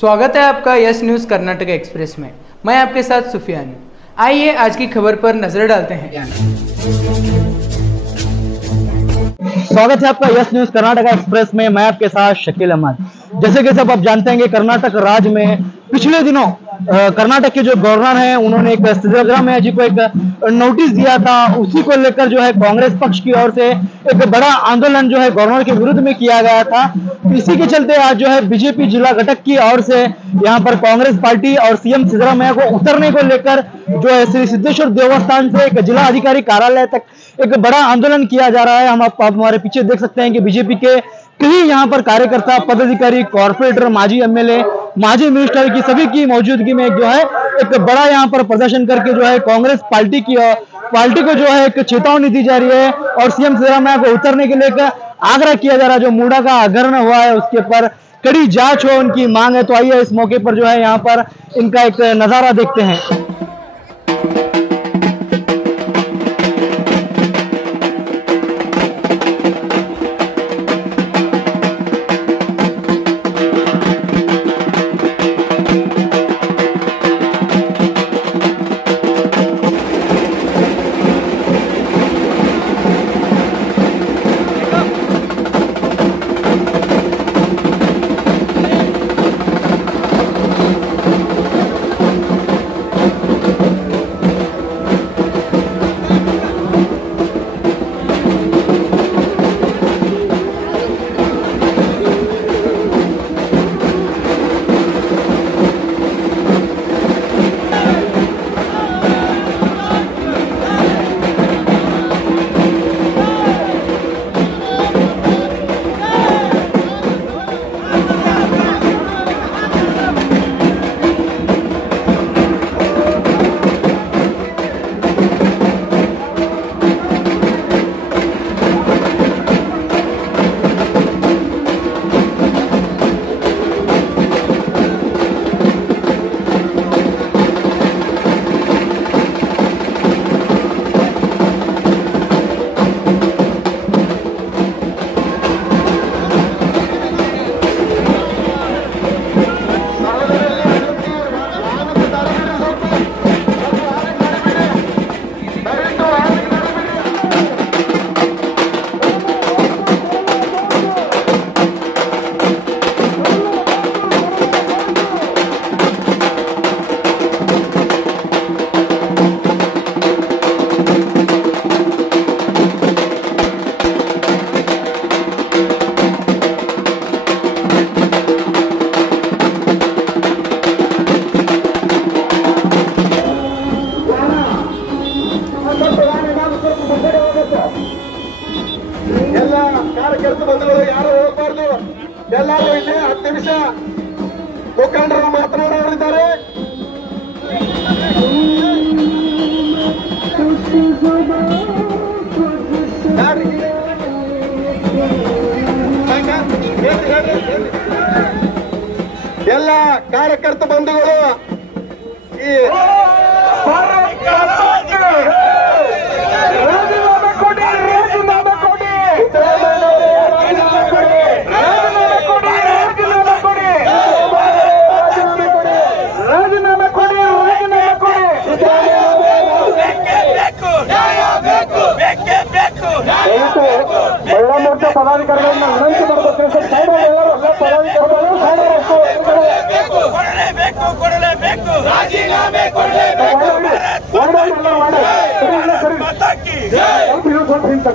स्वागत है आपका यस न्यूज़ कर्नाटक एक्सप्रेस में। मैं आपके साथ सुफियान हूं। आइए आज की खबर पर नजर डालते हैं। स्वागत है आपका यस न्यूज़ कर्नाटक एक्सप्रेस में। मैं आपके साथ शकील अहमद। जैसे कि सब आप जानते हैं कि कर्नाटक राज्य में पिछले दिनों कर्नाटक के जो गवर्नर हैं उन्होंने एक सिद्धरामैया जी को एक नोटिस दिया था। उसी को लेकर जो है कांग्रेस पक्ष की ओर से एक बड़ा आंदोलन जो है गवर्नर के विरुद्ध में किया गया था। इसी के चलते आज जो है बीजेपी जिला घटक की ओर से यहाँ पर कांग्रेस पार्टी और सीएम सिद्धरामैया को उतरने को लेकर जो है श्री सिद्धेश्वर देवस्थान से एक जिला अधिकारी कार्यालय तक एक बड़ा आंदोलन किया जा रहा है। हम आप हमारे पीछे देख सकते हैं कि बीजेपी के कई यहाँ पर कार्यकर्ता, पदाधिकारी, कॉर्पोरेटर, माजी एमएलए, माजी मिनिस्टर की सभी की मौजूदगी में जो है एक बड़ा यहाँ पर प्रदर्शन करके जो है कांग्रेस पार्टी को जो है एक चेतावनी दी जा रही है और सीएम सिद्धरामैया को उतरने के लिए आग्रह किया जा रहा है। जो मूडा का हगरण हुआ है उसके ऊपर कड़ी जांच हो, उनकी मांग है। तो आइए इस मौके पर जो है यहाँ पर इनका एक नजारा देखते हैं। ಕಾರ್ಯಕರ್ತ ಬಂಧುಗಳು ಯಾರು ಹೋಗಬಾರ್ದು. ಎಲ್ಲರೂ ಇಲ್ಲಿ 10 ನಿಮಿಷ ಮುಖಂಡರು ಮಾತನಾಡಲಿದ್ದಾರೆ. ಎಲ್ಲ ಕಾರ್ಯಕರ್ತ ಬಂಧುಗಳು ಈ ಮಹಿಳಾ ಮೋರ್ಚಾ ಪದಾಧಿಕಾರಿಗಳನ್ನ ವಿನಂತಿ ಮಾಡಬೇಕು.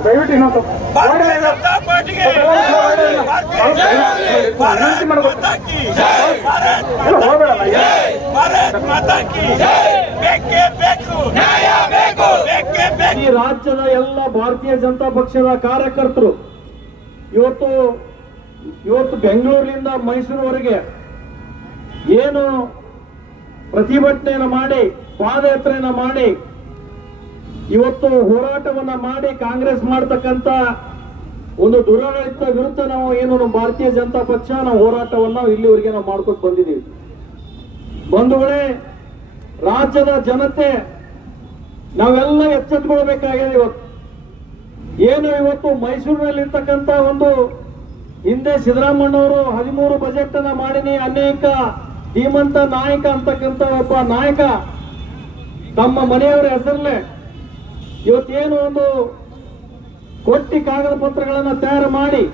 ದಯವಿಟ್ಟು ಇನ್ನೊಂದು ಈ ರಾಜ್ಯದ ಎಲ್ಲ ಭಾರತೀಯ ಜನತಾ ಪಕ್ಷದ ಕಾರ್ಯಕರ್ತರು ಇವತ್ತು ಬೆಂಗಳೂರಿನಿಂದ ಮೈಸೂರುವರೆಗೆ ಏನು ಪ್ರತಿಭಟನೆಯನ್ನು ಮಾಡಿ, ಪಾದಯಾತ್ರೆಯನ್ನು ಮಾಡಿ, ಇವತ್ತು ಹೋರಾಟವನ್ನ ಮಾಡಿ ಕಾಂಗ್ರೆಸ್ ಮಾಡತಕ್ಕಂತ ಒಂದು ದುರಾಡಳಿತ ವಿರುದ್ಧ ನಾವು ಏನು ಭಾರತೀಯ ಜನತಾ ಪಕ್ಷ ನಾವು ಹೋರಾಟವನ್ನ ಇಲ್ಲಿವರೆಗೆ ನಾವು ಮಾಡ್ಕೊಂಡು ಬಂದಿದ್ದೀವಿ. ಬಂಧುಗಳೇ, ರಾಜ್ಯದ ಜನತೆ ನಾವೆಲ್ಲ ಎಚ್ಚೆತ್ತುಕೊಳ್ಬೇಕಾಗಿದೆ. ಇವತ್ತು ಮೈಸೂರಿನಲ್ಲಿರ್ತಕ್ಕಂಥ ಒಂದು ಹಿಂದೆ ಸಿದ್ದರಾಮಯ್ಯನವರು 13 ಬಜೆಟ್ ಅನ್ನ ಮಾಡಿನಿ, ಅನೇಕ ಧೀಮಂತ ನಾಯಕ ಅಂತಕ್ಕಂಥ ಒಬ್ಬ ನಾಯಕ ತಮ್ಮ ಮನೆಯವರ ಹೆಸರಲ್ಲೇ ಇವತ್ತೇನು ಒಂದು ಕೊಟ್ಟಿ ಕಾಗದ ಪತ್ರಗಳನ್ನ ತಯಾರು ಮಾಡಿ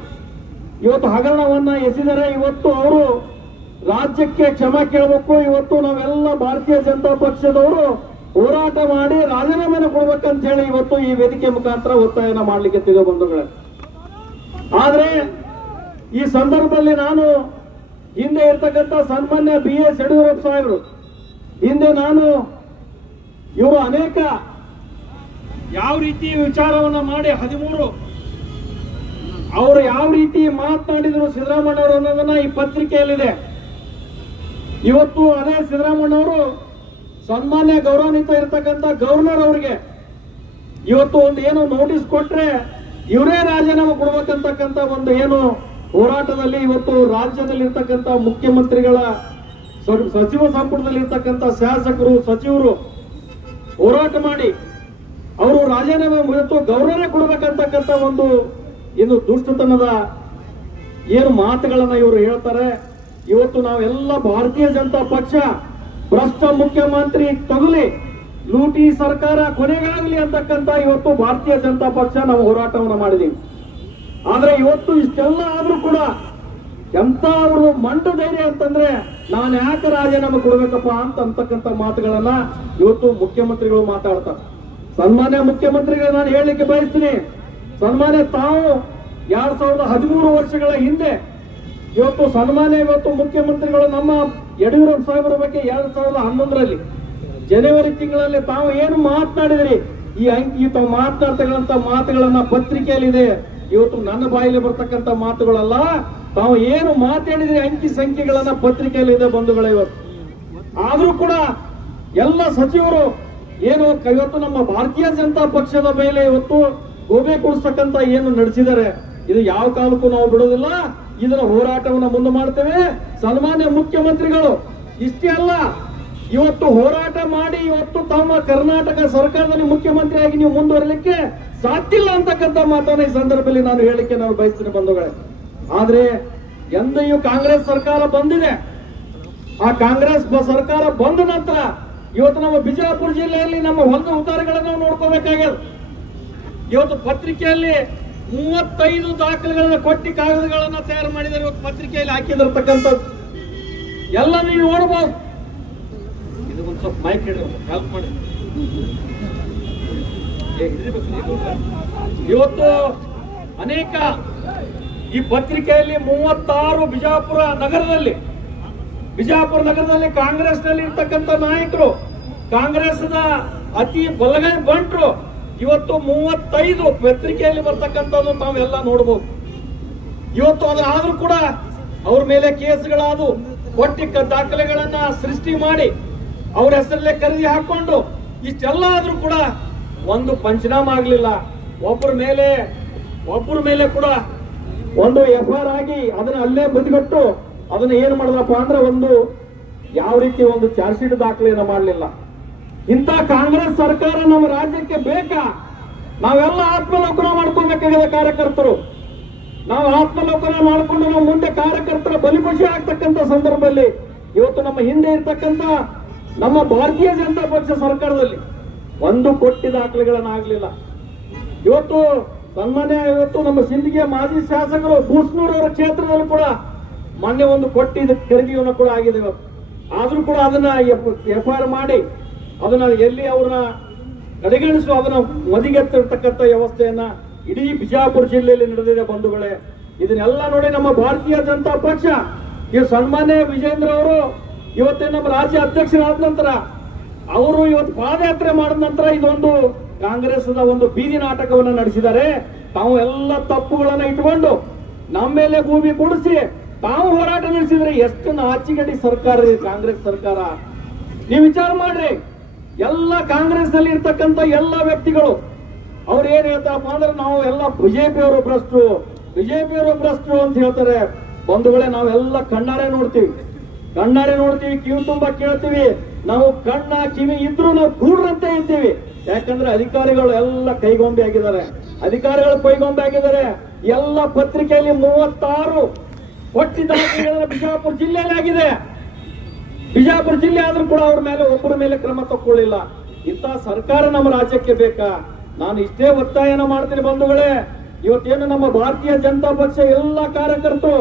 ಇವತ್ತು ಹಗರಣವನ್ನ ಎಸೆದರೆ ಇವತ್ತು ಅವರು ರಾಜ್ಯಕ್ಕೆ ಕ್ಷಮೆ ಕೇಳಬೇಕು. ಇವತ್ತು ನಾವೆಲ್ಲ ಭಾರತೀಯ ಜನತಾ ಪಕ್ಷದವರು ಹೋರಾಟ ಮಾಡಿ ರಾಜೀನಾಮೆನ ಕೊಡ್ಬೇಕಂತ ಹೇಳಿ ಇವತ್ತು ಈ ವೇದಿಕೆ ಮುಖಾಂತರ ಒತ್ತಾಯನ ಮಾಡ್ಲಿಕ್ಕೆ ತಿಳೋ ಬಂಧುಗಳೇ. ಆದ್ರೆ ಈ ಸಂದರ್ಭದಲ್ಲಿ ನಾನು ಹಿಂದೆ ಇರ್ತಕ್ಕಂಥ ಸನ್ಮಾನ್ಯ BS ಯಡಿಯೂರಪ್ಪ ಸಾಹೇಬರು ಹಿಂದೆ ನಾನು ಇವರು ಅನೇಕ ಯಾವ ರೀತಿ ವಿಚಾರವನ್ನ ಮಾಡಿ 13 ಅವರು ಯಾವ ರೀತಿ ಮಾತನಾಡಿದ್ರು ಸಿದ್ದರಾಮಯ್ಯ ಅವರು ಅನ್ನೋದನ್ನ ಈ ಪತ್ರಿಕೆಯಲ್ಲಿದೆ. ಇವತ್ತು ಅದೇ ಸಿದ್ದರಾಮಯ್ಯ ಅವರು ಸನ್ಮಾನ್ಯ ಗೌರವಾನ್ವಿತ ಇರತಕ್ಕಂಥ ಗವರ್ನರ್ ಅವರಿಗೆ ಇವತ್ತು ಒಂದು ಏನು ನೋಟಿಸ್ ಕೊಟ್ರೆ ಇವರೇ ರಾಜೀನಾಮೆ ಕೊಡ್ಬೇಕಂತಕ್ಕಂಥ ಒಂದು ಏನು ಹೋರಾಟದಲ್ಲಿ ಇವತ್ತು ರಾಜ್ಯದಲ್ಲಿ ಇರ್ತಕ್ಕಂಥ ಮುಖ್ಯಮಂತ್ರಿಗಳ ಸಚಿವ ಸಂಪುಟದಲ್ಲಿ ಇರ್ತಕ್ಕಂಥ ಶಾಸಕರು ಸಚಿವರು ಹೋರಾಟ ಮಾಡಿ ಅವರು ರಾಜೀನಾಮೆ ಇವತ್ತು ಗೌರವನೇ ಕೊಡ್ಬೇಕಂತಕ್ಕಂಥ ಒಂದು ಇನ್ನು ದುಷ್ಟತನದ ಏನು ಮಾತುಗಳನ್ನ ಇವರು ಹೇಳ್ತಾರೆ. ಇವತ್ತು ನಾವೆಲ್ಲ ಭಾರತೀಯ ಜನತಾ ಪಕ್ಷ ಭ್ರಷ್ಟ ಮುಖ್ಯಮಂತ್ರಿ ತಗುಲಿ ಲೂಟಿ ಸರ್ಕಾರ ಕೊನೆಗಾಗಲಿ ಅಂತಕ್ಕಂಥ ಇವತ್ತು ಭಾರತೀಯ ಜನತಾ ಪಕ್ಷ ನಾವು ಹೋರಾಟವನ್ನು ಮಾಡಿದೀವಿ. ಆದ್ರೆ ಇವತ್ತು ಇಷ್ಟೆಲ್ಲ ಆದ್ರೂ ಕೂಡ ಎಂತ ಅವರು ಮಂಡ ಧೈರ್ಯ ಅಂತಂದ್ರೆ ನಾನು ಯಾಕೆ ರಾಜೀನಾಮೆ ಕೊಡ್ಬೇಕಪ್ಪ ಅಂತಕ್ಕಂಥ ಮಾತುಗಳನ್ನ ಇವತ್ತು ಮುಖ್ಯಮಂತ್ರಿಗಳು ಮಾತಾಡ್ತಾರೆ. ಸನ್ಮಾನ್ಯ ಮುಖ್ಯಮಂತ್ರಿಗಳು ನಾನು ಹೇಳಲಿಕ್ಕೆ ಬಯಸ್ತೀನಿ, ಸನ್ಮಾನ್ಯ ತಾವು 2013 ವರ್ಷಗಳ ಹಿಂದೆ ಇವತ್ತು ಸನ್ಮಾನ್ಯ ಇವತ್ತು ಮುಖ್ಯಮಂತ್ರಿಗಳು ನಮ್ಮ ಯಡಿಯೂರಪ್ಪ ಸಾಹೇಬರ ಬಗ್ಗೆ 2011ರಲ್ಲಿ ಜನವರಿ ತಿಂಗಳಲ್ಲಿ ತಾವು ಏನು ಮಾತನಾಡಿದ್ರಿ ಈ ತಾವು ಮಾತನಾಡ್ತಕ್ಕಂಥ ಮಾತುಗಳನ್ನ ಪತ್ರಿಕೆಯಲ್ಲಿದೆ. ಇವತ್ತು ನನ್ನ ಬಾಯಿಗೆ ಬರ್ತಕ್ಕಂಥ ಮಾತುಗಳಲ್ಲ, ತಾವು ಏನು ಮಾತಾಡಿದ್ರಿ ಅಂಕಿ ಸಂಖ್ಯೆಗಳನ್ನ ಪತ್ರಿಕೆಯಲ್ಲಿ ಇದೆ ಬಂಧುಗಳೇ. ಇವತ್ತು ಆದ್ರೂ ಕೂಡ ಎಲ್ಲ ಸಚಿವರು ಏನು ಇವತ್ತು ನಮ್ಮ ಭಾರತೀಯ ಜನತಾ ಪಕ್ಷದ ಮೇಲೆ ಇವತ್ತು ಗೋಬೆ ಕೊಡಿಸ್ತಕ್ಕಂಥ ಏನು ನಡೆಸಿದ್ದಾರೆ ಇದು ಯಾವ ಕಾಲಕ್ಕೂ ನಾವು ಬಿಡೋದಿಲ್ಲ. ಇದರ ಹೋರಾಟವನ್ನು ಮುಂದೆ ಮಾಡ್ತೇವೆ. ಸನ್ಮಾನ್ಯ ಮುಖ್ಯಮಂತ್ರಿಗಳು ಇಷ್ಟೇ ಅಲ್ಲ, ಇವತ್ತು ಹೋರಾಟ ಮಾಡಿ ಇವತ್ತು ತಮ್ಮ ಕರ್ನಾಟಕ ಸರ್ಕಾರದಲ್ಲಿ ಮುಖ್ಯಮಂತ್ರಿಯಾಗಿ ನೀವು ಮುಂದುವರಲಿಕ್ಕೆ ಸಾಧ್ಯ ಇಲ್ಲ ಅಂತಕ್ಕಂಥ ಮಾತನ್ನ ಈ ಸಂದರ್ಭದಲ್ಲಿ ನಾನು ಹೇಳಿಕೆ ನಾನು ಬಯಸ್ತೀನಿ ಬಂಧುಗಳೇ. ಆದ್ರೆ ಎಂದೆಯೂ ಕಾಂಗ್ರೆಸ್ ಸರ್ಕಾರ ಬಂದಿದೆ. ಆ ಕಾಂಗ್ರೆಸ್ ಸರ್ಕಾರ ಬಂದ ನಂತರ ಇವತ್ತು ನಮ್ಮ ಬಿಜಾಪುರ ಜಿಲ್ಲೆಯಲ್ಲಿ ನಮ್ಮ ಹೊಲದ ಉತ್ತಾರಗಳನ್ನು ನಾವು ನೋಡ್ಕೋಬೇಕಾಗ್ಯದ. ಇವತ್ತು ಪತ್ರಿಕೆಯಲ್ಲಿ 35 ದಾಖಲೆಗಳನ್ನ ಕೊಟ್ಟಿ ಕಾಗದಗಳನ್ನ ತಯಾರು ಮಾಡಿದ್ದಾರೆ. ಇವತ್ತು ಪತ್ರಿಕೆಯಲ್ಲಿ ಹಾಕಿದಿರ್ತಕ್ಕಂಥದ್ದು ಎಲ್ಲ ನೀವು ನೋಡಬಹುದು. ಇದು ಒಂದು ಸ್ವಲ್ಪ ಮೈಕ್ ಹೆಲ್ಪ್ ಮಾಡಿ. ಇವತ್ತು ಅನೇಕ ಈ ಪತ್ರಿಕೆಯಲ್ಲಿ 36 ಬಿಜಾಪುರ ನಗರದಲ್ಲಿ ಕಾಂಗ್ರೆಸ್ನಲ್ಲಿ ಇರ್ತಕ್ಕಂಥ ನಾಯಕರು, ಕಾಂಗ್ರೆಸ್ನ ಅತಿ ಬಲಗೈ ಬಂಟ್ರು ಇವತ್ತು 35 ಪತ್ರಿಕೆಯಲ್ಲಿ ಬರ್ತಕ್ಕಂಥದ್ದು ತಾವೆಲ್ಲ ನೋಡಬಹುದು. ಇವತ್ತು ಅದಾದ್ರೂ ಕೂಡ ಅವ್ರ ಮೇಲೆ ಕೇಸ್ಗಳಾದವು, ಕೊಟ್ಟಿ ದಾಖಲೆಗಳನ್ನ ಸೃಷ್ಟಿ ಮಾಡಿ ಅವ್ರ ಹೆಸರಲ್ಲೇ ಖರೀದಿ ಹಾಕೊಂಡು ಇಷ್ಟೆಲ್ಲ ಆದ್ರೂ ಕೂಡ ಒಂದು ಪಂಚನಾಮ ಆಗ್ಲಿಲ್ಲ. ಒಬ್ಬರ ಮೇಲೆ ಕೂಡ ಒಂದು FIR ಆಗಿ ಅದನ್ನ ಅಲ್ಲೇ ಬದಿಗೊಟ್ಟು ಅದನ್ನ ಏನ್ ಮಾಡಿದ್ರಪ್ಪ ಅಂದ್ರೆ ಒಂದು ಯಾವ ರೀತಿ ಒಂದು ಚಾರ್ಜ್ ಶೀಟ್ ದಾಖಲೆಯನ್ನು ಮಾಡಲಿಲ್ಲ. ಇಂಥ ಕಾಂಗ್ರೆಸ್ ಸರ್ಕಾರ ನಮ್ಮ ರಾಜ್ಯಕ್ಕೆ ಬೇಕಾ? ನಾವೆಲ್ಲ ಆತ್ಮಲೋಕನ ಮಾಡ್ಕೊಬೇಕಾಗಿದೆ. ಕಾರ್ಯಕರ್ತರು ನಾವು ಆತ್ಮಲೋಕನ ಮಾಡಿಕೊಂಡು ನಾವು ಮುಂದೆ ಕಾರ್ಯಕರ್ತರ ಬಲಿಪಶು ಆಗ್ತಕ್ಕಂಥ ಸಂದರ್ಭದಲ್ಲಿ ಇವತ್ತು ನಮ್ಮ ಹಿಂದೆ ಇರ್ತಕ್ಕಂಥ ನಮ್ಮ ಭಾರತೀಯ ಜನತಾ ಪಕ್ಷ ಸರ್ಕಾರದಲ್ಲಿ ಒಂದು ಕೊಟ್ಟಿ ದಾಖಲೆಗಳನ್ನಾಗಲಿಲ್ಲ. ಇವತ್ತು ಇವತ್ತು ನಮ್ಮ ಸಿಂದಗಿಯ ಮಾಜಿ ಶಾಸಕರು ಬೂಸ್ನೂರ್ ಅವರ ಕ್ಷೇತ್ರದಲ್ಲಿ ಕೂಡ ಮೊನ್ನೆ ಒಂದು ಕೊಟ್ಟಿ ಖರೀದಿಯನ್ನು ಕೂಡ ಆಗಿದೆ. ಇವತ್ತು ಆದ್ರೂ ಕೂಡ ಅದನ್ನ FIR ಮಾಡಿ ಅದನ್ನ ಎಲ್ಲಿ ಅವ್ರನ್ನ ಕಡೆಗಣಿಸುವ ಅದನ್ನ ಮದಿಗೆತ್ತಿರ್ತಕ್ಕಂಥ ವ್ಯವಸ್ಥೆಯನ್ನ ಇಡೀ ಬಿಜಾಪುರ ಜಿಲ್ಲೆಯಲ್ಲಿ ನಡೆದಿದೆ ಬಂಧುಗಳೇ. ಇದನ್ನೆಲ್ಲ ನೋಡಿ ನಮ್ಮ ಭಾರತೀಯ ಜನತಾ ಪಕ್ಷ ಈ ಸನ್ಮಾನ್ಯ ವಿಜೇಂದ್ರ ಅವರು ಇವತ್ತೇ ನಮ್ಮ ರಾಜ್ಯ ಅಧ್ಯಕ್ಷರಾದ ನಂತರ ಅವರು ಇವತ್ತು ಪಾದಯಾತ್ರೆ ಮಾಡಿದ ನಂತರ ಇದೊಂದು ಕಾಂಗ್ರೆಸ್ನ ಒಂದು ಬೀದಿ ನಾಟಕವನ್ನು ನಡೆಸಿದ್ದಾರೆ. ತಾವು ಎಲ್ಲ ತಪ್ಪುಗಳನ್ನ ಇಟ್ಕೊಂಡು ನಮ್ಮ ಮೇಲೆ ಗೂಬಿ ಕೂಡಿಸಿ ತಾವು ಹೋರಾಟ ನಡೆಸಿದ್ರೆ ಎಷ್ಟು ನಾಚಿಗಡಿ ಸರ್ಕಾರ ಕಾಂಗ್ರೆಸ್ ಸರ್ಕಾರ. ನೀವು ವಿಚಾರ ಮಾಡ್ರಿ, ಎಲ್ಲ ಕಾಂಗ್ರೆಸ್ ನಲ್ಲಿ ಇರ್ತಕ್ಕಂಥ ಎಲ್ಲ ವ್ಯಕ್ತಿಗಳು ಅವ್ರು ಏನ್ ಹೇಳ್ತಾರಪ್ಪ ಅಂದ್ರೆ ನಾವು ಎಲ್ಲ ಬಿಜೆಪಿಯವರು ಭ್ರಷ್ಟರು ಅಂತ ಹೇಳ್ತಾರೆ. ಬಂಧುಗಳೇ, ನಾವೆಲ್ಲ ಕಣ್ಣಾರೆ ನೋಡ್ತೀವಿ, ಕಿವಿ ತುಂಬಾ ಕೇಳ್ತೀವಿ. ನಾವು ಕಣ್ಣ ಕಿವಿ ಇದ್ರು ನಾವು ಕೂಡ್ರಂತೆ ಇದ್ದೀವಿ. ಯಾಕಂದ್ರೆ ಅಧಿಕಾರಿಗಳು ಎಲ್ಲ ಕೈಗೊಂಬೆ ಆಗಿದ್ದಾರೆ. ಎಲ್ಲ ಪತ್ರಿಕೆಯಲ್ಲಿ 36 ಕೊಟ್ಟಿ ದಾಖಲೆಗಳ ಬಿಜಾಪುರ ಜಿಲ್ಲೆಯಲ್ಲಿ ಆಗಿದೆ. ಬಿಜಾಪುರ ಜಿಲ್ಲೆ ಆದ್ರೂ ಕೂಡ ಅವ್ರ ಮೇಲೆ ಒಬ್ಬರ ಮೇಲೆ ಕ್ರಮ ತಗೊಳ್ಳಿಲ್ಲ. ಇಂಥ ಸರ್ಕಾರ ನಮ್ಮ ರಾಜ್ಯಕ್ಕೆ ಬೇಕಾ? ನಾನು ಇಷ್ಟೇ ಒತ್ತಾಯನ ಮಾಡ್ತೀನಿ ಬಂಧುಗಳೇ. ಇವತ್ತೇನು ನಮ್ಮ ಭಾರತೀಯ ಜನತಾ ಪಕ್ಷ ಎಲ್ಲ ಕಾರ್ಯಕರ್ತರು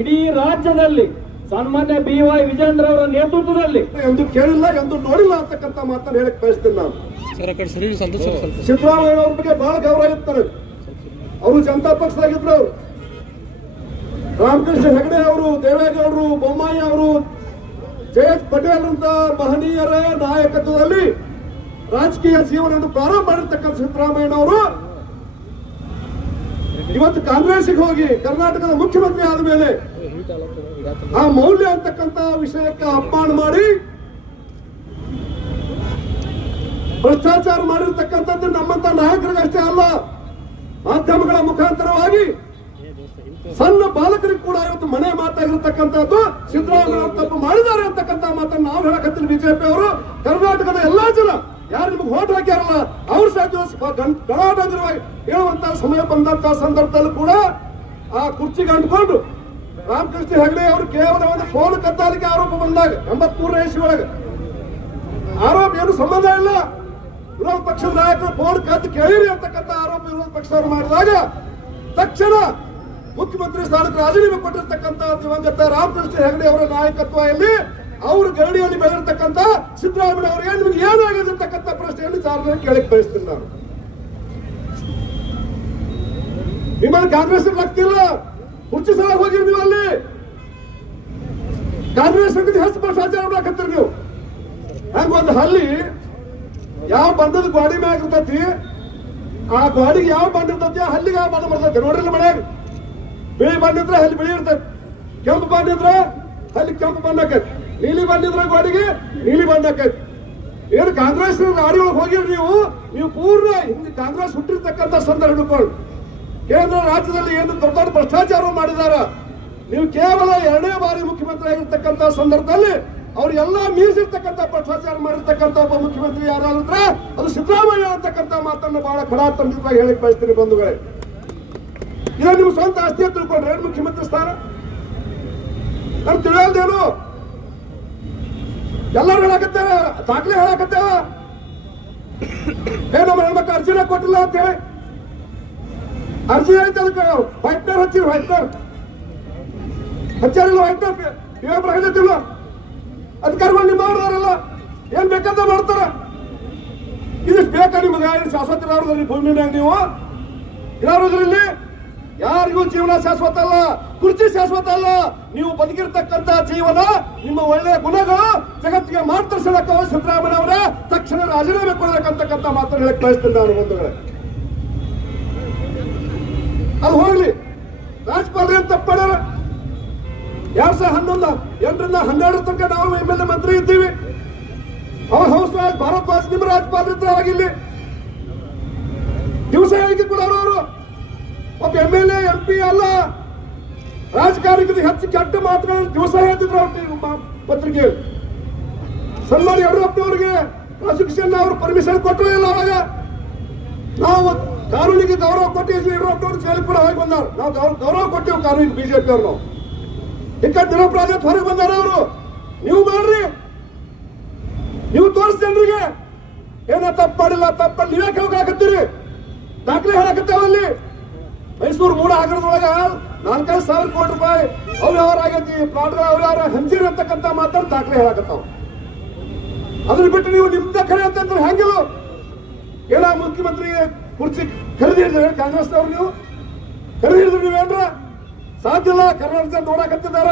ಇಡೀ ರಾಜ್ಯದಲ್ಲಿ ಸನ್ಮಾನ್ಯ BY ವಿಜೇಂದ್ರ ಅವರ ನೇತೃತ್ವದಲ್ಲಿ ಎಂದು ಕೇಳಿಲ್ಲ, ಎಂದು ನೋಡಿಲ್ಲ ಅಂತಕ್ಕಂಥ ಮಾತನ್ನು ಹೇಳಕ್ ಬಯಸ್ತೀನಿ ನಾನು. ಸಿದ್ದರಾಮಯ್ಯ ಅವ್ರ ಬಗ್ಗೆ ಬಹಳ ಗೌರವ ಇರ್ತಾರೆ. ಅವರು ಜನತಾ ಪಕ್ಷದಾಗಿದ್ರು. ಅವರು ರಾಮಕೃಷ್ಣ ಹೆಗಡೆ ಅವರು, ದೇವೇಗೌಡರು, ಬೊಮ್ಮಾಯಿ ಅವರು, ಜಯೇಶ್ ಪಟೇಲ್ ಅಂತ ಮಹನೀಯರ ನಾಯಕತ್ವದಲ್ಲಿ ರಾಜಕೀಯ ಜೀವನವನ್ನು ಪ್ರಾರಂಭ ಮಾಡಿರ್ತಕ್ಕಂಥ ಸಿದ್ದರಾಮಯ್ಯನವರು ಇವತ್ತು ಕಾಂಗ್ರೆಸ್ಗೆ ಹೋಗಿ ಕರ್ನಾಟಕದ ಮುಖ್ಯಮಂತ್ರಿ ಆದ ಮೇಲೆ ಆ ಮೌಲ್ಯ ಅಂತಕ್ಕಂಥ ವಿಷಯಕ್ಕೆ ಅಪಮಾನ ಮಾಡಿ ಭ್ರಷ್ಟಾಚಾರ ಮಾಡಿರ್ತಕ್ಕಂಥದ್ದು ನಮ್ಮಂತ ನಾಯಕರಿಗಷ್ಟೇ ಅಲ್ಲ, ಮಾಧ್ಯಮಗಳ ಮುಖಾಂತರವಾಗಿ ಸಣ್ಣ ಬಾಲಕರಿಗೆ ಕೂಡ ಇವತ್ತು ಮನೆ ಮಾತಾಗಿರ್ತಕ್ಕಂಥದ್ದು ಸಿದ್ದರಾಮಯ್ಯ ತಪ್ಪು ಮಾಡಿದ್ದಾರೆ ಅಂತಕ್ಕಂಥ ಮಾತನ್ನು ನಾವು ಹೇಳಕತ್ತೀವಿ. ಬಿಜೆಪಿ ಅವರು ಕರ್ನಾಟಕದ ಎಲ್ಲಾ ಜನ ಯಾರು ನಿಮಗೆ ವೋಟ್ ಹಾಕ್ಯಾರಲ್ಲ ಅವ್ರ ಗಣಾಟವಾಗಿ ಹೇಳುವಂತಹ ಸಮಯ ಬಂದಂತಹ ಸಂದರ್ಭದಲ್ಲೂ ಕೂಡ ಆ ಕುರ್ಚಿಗೆ ಅಂಟ್ಕೊಂಡು ರಾಮಕೃಷ್ಣ ಹೆಗಡೆ ಅವರು ಕೇವಲ ಒಂದು ಫೋನ್ ಕದ್ದಾಲಿಕೆ ಆರೋಪ ಬಂದಾಗ 83ನೇ ಇಸ್ವಿಯೊಳಗೆ ಆರೋಪ ಏನು ಸಂಬಂಧ ಇಲ್ಲ. ವಿರೋಧ ಪಕ್ಷದ ನಾಯಕರು ಫೋನ್ ಕದ್ದು ಕೇಳಿರಿ ಅಂತಕ್ಕಂಥ ಆರೋಪ ವಿರೋಧ ಪಕ್ಷದವರು ಮಾಡಿದಾಗ ತಕ್ಷಣ ಮುಖ್ಯಮಂತ್ರಿ ಸ್ಥಾನಕ್ಕೆ ರಾಜೀನಾಮೆ ಕೊಟ್ಟಿರ್ತಕ್ಕಂಥ ದಿವಂಗತ ರಾಮಕೃಷ್ಣ ಹೆಗಡೆ ಅವರ ನಾಯಕತ್ವದಲ್ಲಿ ಅವರು ಗರಡಿಯಲ್ಲಿ ಬೆಳೆದಿರ್ತಕ್ಕಂಥ ಸಿದ್ದರಾಮಯ್ಯ ಅವರಿಗೆ ನಿಮ್ಗೆ ಏನಾಗಿದೆ ಅಂತಕ್ಕಂಥ ಪ್ರಶ್ನೆಯನ್ನು ಸಾರ್ವಜನಿಕ ಕೇಳಕ್ ಬಯಸ್ತೀನಿ ನಾನು. ನಿಮ್ಮಲ್ಲಿ ಕಾಂಗ್ರೆಸ್ ಆಗ್ತಿಲ್ಲ, ಕುರ್ಚಿ ಸಲ ಹೋಗಿರಿ ನೀವು ಅಲ್ಲಿ ಕಾಂಗ್ರೆಸ್ ಹೆಚ್ಚು ಭ್ರಷ್ಟಾಚಾರ ಮಾಡಕತ್ತೀರಿ ನೀವು. ಹಂಗ ಒಂದು ಹಲ್ಲಿ ಯಾವ ಬಂದದ ಗಾಡಿ ಮ್ಯಾಗ ಇರ್ತೈತಿ, ಆ ಗಾಡಿಗೆ ಯಾವ ಬಣ್ಣ ಇರ್ತೈತಿ ಆ ಹಲ್ಲಿಗೆ ಯಾವ ಬಣ್ಣ ಬರ್ತೈತಿ ನೋಡ್ರಿ. ಮನ್ಯಾಗ ಬಿಳಿ ಬಣ್ಣ ಇದ್ರೆ ಹಲ್ಲಿ ಬಿಳಿ ಇರ್ತೈತಿ, ಕೆಂಪು ಬಣ್ಣ ಇದ್ರೆ ಹಲ್ಲಿ ಕೆಂಪು ಬಣ್ಣ ಆಕೈತಿ, ನೀಲಿ ಬಣ್ಣ ಇದ್ರೆ ಗಾಡಿಗೆ ನೀಲಿ ಬಣ್ಣ ಆಕೈತಿ. ಏನು ಕಾಂಗ್ರೆಸ್ ಗಾಡಿ ಒಳಗೆ ಹೋಗಿರಿ ನೀವು ಪೂರ್ಣ ಹಿಂದೆ ಕಾಂಗ್ರೆಸ್ ಹುಟ್ಟಿರ್ತಕ್ಕಂಥ ಸಂದರ್ಭ ಹಿಡ್ಕೊಂಡು ಕೇಂದ್ರ ರಾಜ್ಯದಲ್ಲಿ ಏನು ದೊಡ್ಡ ದೊಡ್ಡ ಭ್ರಷ್ಟಾಚಾರ ಮಾಡಿದಾರ. ನೀವು ಕೇವಲ 2ನೇ ಬಾರಿ ಮುಖ್ಯಮಂತ್ರಿ ಆಗಿರ್ತಕ್ಕಂಥ ಸಂದರ್ಭದಲ್ಲಿ ಅವ್ರಿಗೆಲ್ಲ ಮೀರಿಸಿರ್ತಕ್ಕಂಥ ಭ್ರಷ್ಟಾಚಾರ ಮಾಡಿರ್ತಕ್ಕಂಥ ಒಬ್ಬ ಮುಖ್ಯಮಂತ್ರಿ ಯಾರಾದ್ರೆ ಅದು ಸಿದ್ದರಾಮಯ್ಯ ಅಂತಕ್ಕಂಥ ಮಾತನ್ನು ಬಹಳ ಖಡಾಖಂಡಿತವಾಗಿ ಹೇಳಕ್ ಬಯಸ್ತೀನಿ ಬಂಧುಗಳೇ. ಇದ ನಿಮ್ಮ ಸ್ವಂತ ಆಸ್ತಿ ಅಂತ ತಿಳ್ಕೊಂಡ್ರೆ ಏನು ಮುಖ್ಯಮಂತ್ರಿ ಸ್ಥಾನ ನಾನು ತಿಳಿಯಲ್ದೇನು? ಎಲ್ಲರೂ ಹೇಳಕತ್ತೇವ, ದಾಖಲೆ ಹೇಳಕತ್ತೇವ. ನಮ್ಮ ಹೆಣ್ಮಕ್ಳು ಅರ್ಜಿನ ಕೊಟ್ಟಿಲ್ಲ ಅಂತ ಹೇಳಿ ಅರ್ಜಿ ಐತೆ ಅದಕ್ಕೆ ವೈಟ್ನರ್ ಹಚ್ಚಿರಿ, ವೈಟ್ನರ್ ಹಚ್ಚಾರಿಲ್ಲ, ವೈಟ್ನರ್ ಪೇಪರ್ ಹೇಳಿದ್ದಿಲ್ಲ. ಅಧಿಕಾರಿಗಳು ನಿಮ್ಮ ಅವ್ರದಾರಲ್ಲ ಏನ್ ಬೇಕಾದ ಮಾಡ್ತಾರ. ಇದಿಷ್ಟು ಬೇಕಾ ನಿಮಗೆ? ಶಾಶ್ವತ ಇರೋದ್ರಿ ಭೂಮಿನಾಗ ನೀವು ಇರೋದ್ರಲ್ಲಿ ಯಾರಿಗೂ ಜೀವನ ಶಾಶ್ವತ ಅಲ್ಲ, ಕುರ್ಚಿ ಶಾಶ್ವತ ಅಲ್ಲ. ನೀವು ಬದುಕಿರ್ತಕ್ಕಂಥ ಜೀವನ ನಿಮ್ಮ ಒಳ್ಳೆಯ ಗುಣಗಳು ಜಗತ್ತಿಗೆ ಮಾರ್ಗದರ್ಶನಕ್ಕೆ ಸಿದ್ದರಾಮಯ್ಯ ಅವರೇ ತಕ್ಷಣ ರಾಜೀನಾಮೆ ಕೊಡಬೇಕಂತಕ್ಕಂಥ ಮಾತನ್ನು ಹೇಳಕ್ ಬಯಸ್ತೀನಿ ನಾನು ಬಂಧುಗಳೇ. ಅದು ಹೋಗ್ಲಿ, ರಾಜ್ಯಪಾಲರು ಏನ್ ತಪ್ಪು ಮಾಡ್ಯಾರ? 2011 8ರಿಂದ 12 ತನಕ ನಾವು MLA ಮಂತ್ರಿ ಇದ್ದೀವಿ. ಅವಾಗ ಹೌಸ್ರಾಜ್ ಭಾರದ್ವಾಜ್ ನಿಮ್ಮ ರಾಜ್ಯಪಾಲರು ಇದ್ರೆ ಅವಾಗಿಲ್ಲಿ ದಿವಸ ಹೇಳಿಕೆ ಕೂಡ ಅವರು ಒಬ್ಬ MLA MP ಅಲ್ಲ, ರಾಜಕಾರಣಿಗೆ ಹೆಚ್ಚು ಕೆಟ್ಟ ಮಾತುಗಳನ್ನು ದಿವಸ ಹೇಳ್ತಿದ್ರು ಅವ್ರ ಪತ್ರಿಕೆಯಲ್ಲಿ. ಸನ್ಮಾನ್ಯ ಯಡಿಯೂರಪ್ಪನವರಿಗೆ ಪ್ರಾಸಿಕ್ಯೂಷನ್ ಅವರು ಪರ್ಮಿಷನ್ ಕೊಟ್ಟರು ಇಲ್ಲ. ಅವಾಗ ನಾವು ಕಾನೂನಿಗೆ ಗೌರವ ಕೊಟ್ಟಿದ್ವಿ, ಯಡಿಯೂರಪ್ಪನವರು ಜೈಲಿಗೆ ಕೂಡ ಹೋಗಿ ಬಂದಾರ. ನಾವು ಗೌರವ ಕೊಟ್ಟಿವಿ ಕಾನೂನಿಗೆ. ಬಿಜೆಪಿ ಅವರು ನಾವು ಈಗ ನಿರಪರಾಧ ಹೊರಗೆ ಬಂದಾರ ಅವರು. ನೀವು ಮಾಡ್ರಿ, ನೀವು ತೋರಿಸಿ ಜನರಿಗೆ ಏನ ತಪ್ಪು ಮಾಡಿಲ್ಲ, ತಪ್ಪು ನೀವೇ ಹೋಗಾಕತ್ತೀರಿ. ದಾಖಲೆ ಹೇಳಕತ್ತೇವಲ್ಲಿ ಮೈಸೂರು ಮೂಡ ಹಗರದೊಳಗ 4,000 ಕೋಟಿ ರೂಪಾಯಿ ಅವ್ಯವಹಾರ ಆಗೈತಿ, ಪ್ಲಾಟ್ಗಳ ಅವ್ಯವಹಾರ ಹಂಚಿರಿ ಅಂತಕ್ಕಂಥ ಮಾತಾಡಿ ದಾಖಲೆ ಹೇಳಕತ್ತಾವ. ಅದನ್ನ ಬಿಟ್ಟು ನೀವು ನಿಮ್ದ ಖರೆ ಅಂತಂದ್ರೆ ಹೆಂಗಿಲ್ಲ? ಏನ ಮುಖ್ಯಮಂತ್ರಿ ಕುರ್ಚಿ ಖರೀದಿ ಹಿಡಿದ್ರೆ ಕಾಂಗ್ರೆಸ್ನವ್ರು ನೀವು ಖರೀದಿ ಹಿಡಿದ್ರೆ ನೀವೇನ್ರ ಸಾಧ್ಯ ಇಲ್ಲ. ಕರ್ನಾಟಕ ನೋಡಕತ್ತಿದಾರ.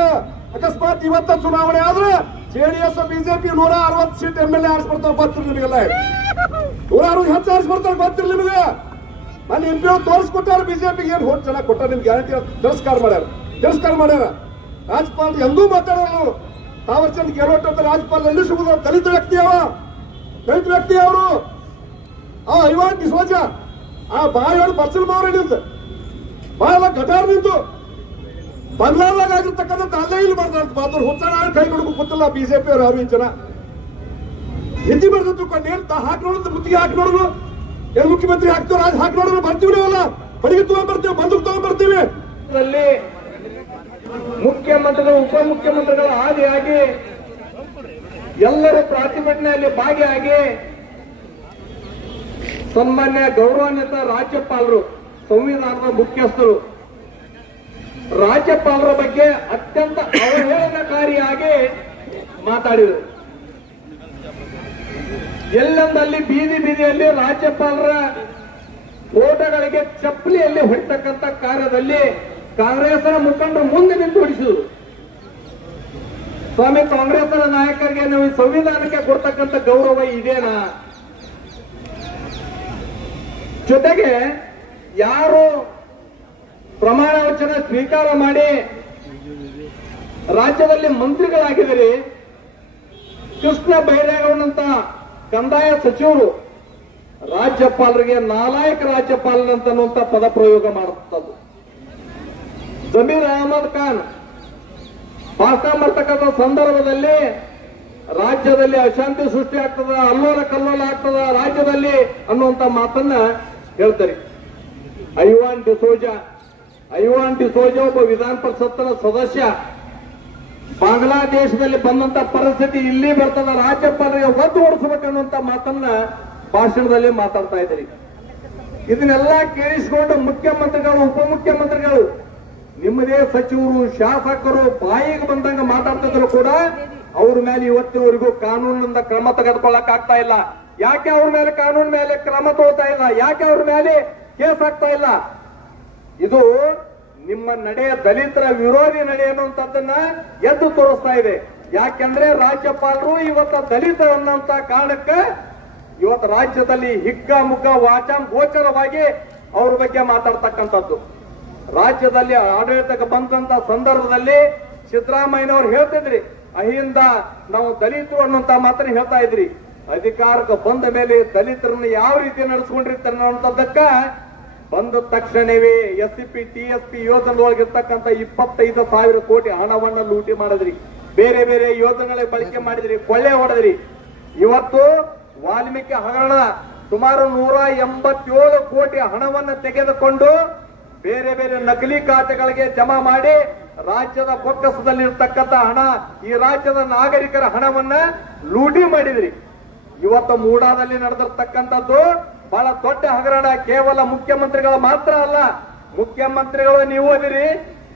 ಅಕಸ್ಮಾತ್ ಇವತ್ತ ಚುನಾವಣೆ ಆದ್ರೆ JDS BJP 160 ಸೀಟ್ MLA ಆರಿಸ್ಬರ್ತಾವ. ಬರ್ತಿರ್ ನಿಮಗೆಲ್ಲ 160 ಹೆಚ್ಚು ಆರಿಸ್ಬರ್ತಾರ. ಬರ್ತಿರ್ ನಿಮಗೆ. ನಾನು MP ತೋರಿಸ್ಕೊಟ್ಟಾರ ಬಿಜೆಪಿಗೆ ಏನು ಹೋಟ್ ಜನ ಕೊಟ್ಟಾರ. ನಿಮ್ಗೆ ಗ್ಯಾರಂಟಿ ತಿರಸ್ಕಾರ ಮಾಡ್ಯಾರ. ರಾಜ್ಯಪಾಲ ಎಂದೂ ಮಾತಾಡೋರು. ತಾವರ್ಚಂದ್ ಗೆಲೋಟ್ ಅಂತ ರಾಜ್ಯಪಾಲ ಎಲ್ಲಿ ಸಿಗುದು? ದಲಿತ ವ್ಯಕ್ತಿ ಅವರು. ಐವಾನ್ ಡಿಸೋಜ ಆ ಬಾಯಿ ಬಚ್ಚಲ್ ಮಾವ್ರೆ ನಿಂತು ಬಾಯೆಲ್ಲ ಗಟಾರ್ ನಿಂತು ಬಂಗಾಳದಾಗ ಆಗಿರ್ತಕ್ಕಂಥ ಅಲ್ಲೇ ಇಲ್ಲಿ ಮಾಡ್ತಾರೆ. ಹುಚ್ಚಾರ ಕೈ ಕೊಡಬೇಕು ಗೊತ್ತಿಲ್ಲ ಬಿಜೆಪಿ ಅವರು. ಯಾರು ಈ ಜನ ನಿಧಿ ಬರ್ದು ಕೊಂಡೇನ್ ಹಾಕಿ ನೋಡಿದ್ರೆ ಮುತ್ತಿಗೆ ಹಾಕಿ ನೋಡೋದು. ಏನ್ ಮುಖ್ಯಮಂತ್ರಿ ಹಾಕ್ತೀವಿ, ರಾಜ್ ಹಾಕಿ ನೋಡೋದು. ಬರ್ತೀವಿ ನೀವಲ್ಲ, ಬಡಿಗೆ ತಗೊಂಡ್ಬರ್ತೀವಿ, ಬಂದೂಕ್ ತಗೊಂಡ್ಬರ್ತೀವಿ. ಮುಖ್ಯಮಂತ್ರಿಗಳು ಉಪಮುಖ್ಯಮಂತ್ರಿಗಳ ಆದಿಯಾಗಿ ಎಲ್ಲರೂ ಪ್ರತಿಭಟನೆಯಲ್ಲಿ ಭಾಗಿಯಾಗಿ ಸನ್ಮಾನ್ಯ ಗೌರವಾನ್ವಿತ ರಾಜ್ಯಪಾಲರು, ಸಂವಿಧಾನದ ಮುಖ್ಯಸ್ಥರು ರಾಜ್ಯಪಾಲರ ಬಗ್ಗೆ ಅತ್ಯಂತ ಅವಹೇಳನಕಾರಿಯಾಗಿ ಮಾತಾಡಿದರು. ಎಲ್ಲೆಂದಲ್ಲಿ ಬೀದಿ ಬೀದಿಯಲ್ಲಿ ರಾಜ್ಯಪಾಲರ ಫೋಟೋಗಳಿಗೆ ಚಪ್ಪಲಿಯಲ್ಲಿ ಹೊಡಿತಕ್ಕಂಥ ಕಾರ್ಯದಲ್ಲಿ ಕಾಂಗ್ರೆಸ್ನ ಮುಖಂಡರು ಮುಂದೆ ನಿಂತು ಹೊಡಿಸಿದರು. ಸ್ವಾಮಿ, ಕಾಂಗ್ರೆಸ್ನ ನಾಯಕರಿಗೆ ನೀವು ಸಂವಿಧಾನಕ್ಕೆ ಕೊಡ್ತಕ್ಕಂಥ ಗೌರವ ಇದೇನಾ? ಜೊತೆಗೆ ಯಾರು ಪ್ರಮಾಣ ವಚನ ಸ್ವೀಕಾರ ಮಾಡಿ ರಾಜ್ಯದಲ್ಲಿ ಮಂತ್ರಿಗಳಾಗಿದ್ದೀರಿ, ಕೃಷ್ಣ ಬೈರೇಗೌಡನಂತ ಕಂದಾಯ ಸಚಿವರು ರಾಜ್ಯಪಾಲರಿಗೆ ನಾಲಾಯಕ ರಾಜ್ಯಪಾಲನಂತ ಪದ ಪ್ರಯೋಗ ಮಾಡುತ್ತದೆ. ಜಮೀರ್ ಅಹಮದ್ ಖಾನ್ ಭಾಷಣ ಮಾಡ್ತಕ್ಕಂಥ ಸಂದರ್ಭದಲ್ಲಿ ರಾಜ್ಯದಲ್ಲಿ ಅಶಾಂತಿ ಸೃಷ್ಟಿ ಆಗ್ತದ, ಅಲ್ಲೋಲ ಕಲ್ಲೋಲ ಆಗ್ತದ ರಾಜ್ಯದಲ್ಲಿ ಅನ್ನುವಂತ ಮಾತನ್ನ ಹೇಳ್ತಾರೆ. ಐವಾನ್ ಡಿಸೋಜಾ ಒಬ್ಬ ವಿಧಾನ ಪರಿಷತ್ತಿನ ಸದಸ್ಯ, ಬಾಂಗ್ಲಾದೇಶದಲ್ಲಿ ಬಂದಂತ ಪರಿಸ್ಥಿತಿ ಇಲ್ಲಿ ಬರ್ತದ, ರಾಜ್ಯಪಾಲರಿಗೆ ಒದ್ದು ಓಡಿಸಬೇಕನ್ನುವಂತ ಮಾತನ್ನ ಭಾಷಣದಲ್ಲಿ ಮಾತಾಡ್ತಾ ಇದ್ದೀರಿ. ಇದನ್ನೆಲ್ಲ ಕೇಳಿಸಿಕೊಂಡು ಮುಖ್ಯಮಂತ್ರಿಗಳು, ಉಪಮುಖ್ಯಮಂತ್ರಿಗಳು, ನಿಮ್ಮದೇ ಸಚಿವರು, ಶಾಸಕರು ಬಾಯಿಗೆ ಬಂದಂಗ ಮಾತಾಡ್ತಿದ್ರು ಕೂಡ ಅವ್ರ ಮೇಲೆ ಇವತ್ತಿನವರೆಗೂ ಕಾನೂನಿನಿಂದ ಕ್ರಮ ತೆಗೆದುಕೊಳ್ಳಕ್ ಆಗ್ತಾ ಇಲ್ಲ. ಯಾಕೆ ಅವ್ರ ಮೇಲೆ ಕಾನೂನು ಮೇಲೆ ಕ್ರಮ ತಗೋತಾ ಇಲ್ಲ? ಯಾಕೆ ಅವ್ರ ಮೇಲೆ ಕೇಸ್ ಆಗ್ತಾ ಇಲ್ಲ? ಇದು ನಿಮ್ಮ ನಡೆ ದಲಿತರ ವಿರೋಧಿ ನಡೆ ಅನ್ನುವಂಥದ್ದನ್ನ ಎದ್ದು ತೋರಿಸ್ತಾ ಇದೆ. ಯಾಕೆಂದ್ರೆ ರಾಜ್ಯಪಾಲರು ಇವತ್ತ ದಲಿತರು ಅನ್ನೋಂತ ಕಾರಣಕ್ಕೆ ಇವತ್ತು ರಾಜ್ಯದಲ್ಲಿ ಹಿಗ್ಗಾಮುಗ್ಗ ವಾಚಾಂ ಗೋಚರವಾಗಿ ಅವ್ರ ಬಗ್ಗೆ ಮಾತಾಡ್ತಕ್ಕಂಥದ್ದು. ರಾಜ್ಯದಲ್ಲಿ ಆಡಳಿತಕ್ಕೆ ಬಂದಂತ ಸಂದರ್ಭದಲ್ಲಿ ಸಿದ್ದರಾಮಯ್ಯನವ್ರು ಹೇಳ್ತಿದ್ರಿ, ಅಹಿಂದ ನಾವು ದಲಿತರು ಅನ್ನುವಂತ ಮಾತನ್ನ ಹೇಳ್ತಾ ಇದ್ರಿ. ಅಧಿಕಾರಕ್ಕೆ ಬಂದ ಮೇಲೆ ದಲಿತರನ್ನ ಯಾವ ರೀತಿ ನಡೆಸ್ಕೊಂಡಿರ್ತಾರೆ ಅನ್ನೋಂಥದ್ದಕ್ಕ ಬಂದ ತಕ್ಷಣವೇ SCP TSP ಯೋಜನೆಯೊಳಗಿರ್ತಕ್ಕಂಥ 25,000 ಕೋಟಿ ಹಣವನ್ನ ಲೂಟಿ ಮಾಡಿದ್ರಿ. ಬೇರೆ ಬೇರೆ ಯೋಜನೆಗಳಿಗೆ ಬಳಕೆ ಮಾಡಿದ್ರಿ, ಕೊಳ್ಳೆ ಹೊಡೆದ್ರಿ. ಇವತ್ತು ವಾಲ್ಮೀಕಿ ಹಗರಣ ಸುಮಾರು 187 ಕೋಟಿ ಹಣವನ್ನ ತೆಗೆದುಕೊಂಡು ಬೇರೆ ಬೇರೆ ನಕಲಿ ಖಾತೆಗಳಿಗೆ ಜಮಾ ಮಾಡಿ ರಾಜ್ಯದ ಬೊಕ್ಕಸದಲ್ಲಿರ್ತಕ್ಕಂಥ ಹಣ, ಈ ರಾಜ್ಯದ ನಾಗರಿಕರ ಹಣವನ್ನ ಲೂಟಿ ಮಾಡಿದ್ರಿ. ಇವತ್ತು ಮೂಡಾದಲ್ಲಿ ನಡೆದಿರ್ತಕ್ಕಂಥದ್ದು ಬಹಳ ದೊಡ್ಡ ಹಗರಣ. ಕೇವಲ ಮುಖ್ಯಮಂತ್ರಿಗಳು ಮಾತ್ರ ಅಲ್ಲ, ಮುಖ್ಯಮಂತ್ರಿಗಳು ನೀವು ಅದಿರಿ,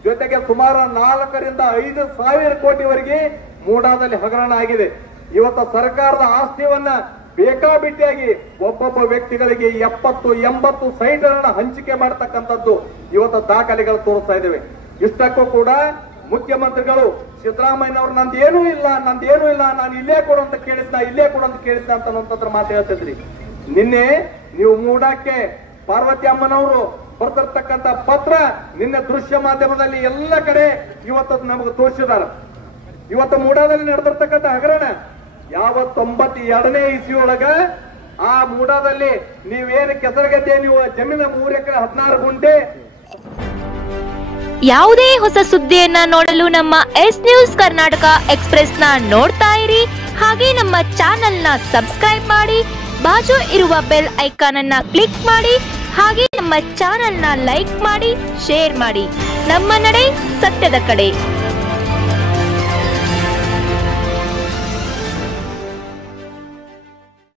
ಜೊತೆಗೆ ಸುಮಾರು 4 ರಿಂದ 5 ಸಾವಿರ ಕೋಟಿವರೆಗೆ ಮೂಡಾದಲ್ಲಿ ಹಗರಣ ಆಗಿದೆ. ಇವತ್ತು ಸರ್ಕಾರದ ಆಸ್ತಿಯನ್ನ ಬೇಕಾಬಿಟ್ಟಿಯಾಗಿ ಒಬ್ಬೊಬ್ಬ ವ್ಯಕ್ತಿಗಳಿಗೆ 70-80 ಸೈಟ್ಗಳನ್ನ ಹಂಚಿಕೆ ಮಾಡತಕ್ಕಂಥದ್ದು ಇವತ್ತು ದಾಖಲೆಗಳು ತೋರಿಸ್ತಾ ಇದ್ದೇವೆ. ಇಷ್ಟಕ್ಕೂ ಕೂಡ ಮುಖ್ಯಮಂತ್ರಿಗಳು ಸಿದ್ದರಾಮಯ್ಯನವರು ನಂದೇನೂ ಇಲ್ಲ, ನಾನು ಇಲ್ಲೇ ಕೊಡು ಅಂತ ಕೇಳಿದ್ದ ಅಂತ ಮಾತು ಹೇಳ್ತಿದ್ರಿ. ನಿನ್ನೆ ನೀವು ಮೂಡಾಕ್ಕೆ ಪಾರ್ವತಿ ಅಮ್ಮನವರು ಬರ್ತಿರ್ತಕ್ಕಂಥ ಪತ್ರ ನಿನ್ನೆ ದೃಶ್ಯ ಮಾಧ್ಯಮದಲ್ಲಿ ಎಲ್ಲ ಕಡೆ ಇವತ್ತು ನಮಗೆ ತೋರಿಸಿದಾರ. ಇವತ್ತು ಮೂಡಾದಲ್ಲಿ ನಡೆದಿರ್ತಕ್ಕಂಥ ಹಗರಣ ಯಾವ 92ನೇ ಇಸ್ವಿಯೊಳಗ ಆ ಮೂಡಾದಲ್ಲಿ ನೀವೇನು ಕೆಸರಗದ್ದೆ, ನೀವು ಜಮೀನ 3 ಎಕರೆ 16 ಗುಂಟೆ. ಯಾವುದೇ ಹೊಸ ಸುದ್ದಿಯನ್ನ ನೋಡಲು ನಮ್ಮ ಎಸ್ ನ್ಯೂಸ್ ಕರ್ನಾಟಕ ಎಕ್ಸ್ಪ್ರೆಸ್ ನ ನೋಡ್ತಾ ಇರಿ. ಹಾಗೆ ನಮ್ಮ ಚಾನೆಲ್ ನ ಸಬ್ಸ್ಕ್ರೈಬ್ ಮಾಡಿ, ಬಾಜು ಇರುವ ಬೆಲ್ ಐಕಾನ್ ಅನ್ನ ಕ್ಲಿಕ್ ಮಾಡಿ. ಹಾಗೆ ನಮ್ಮ ಚಾನೆಲ್ ನ ಲೈಕ್ ಮಾಡಿ, ಶೇರ್ ಮಾಡಿ. ನಮ್ಮ ನಡೆ ಸತ್ಯದ ಕಡೆ.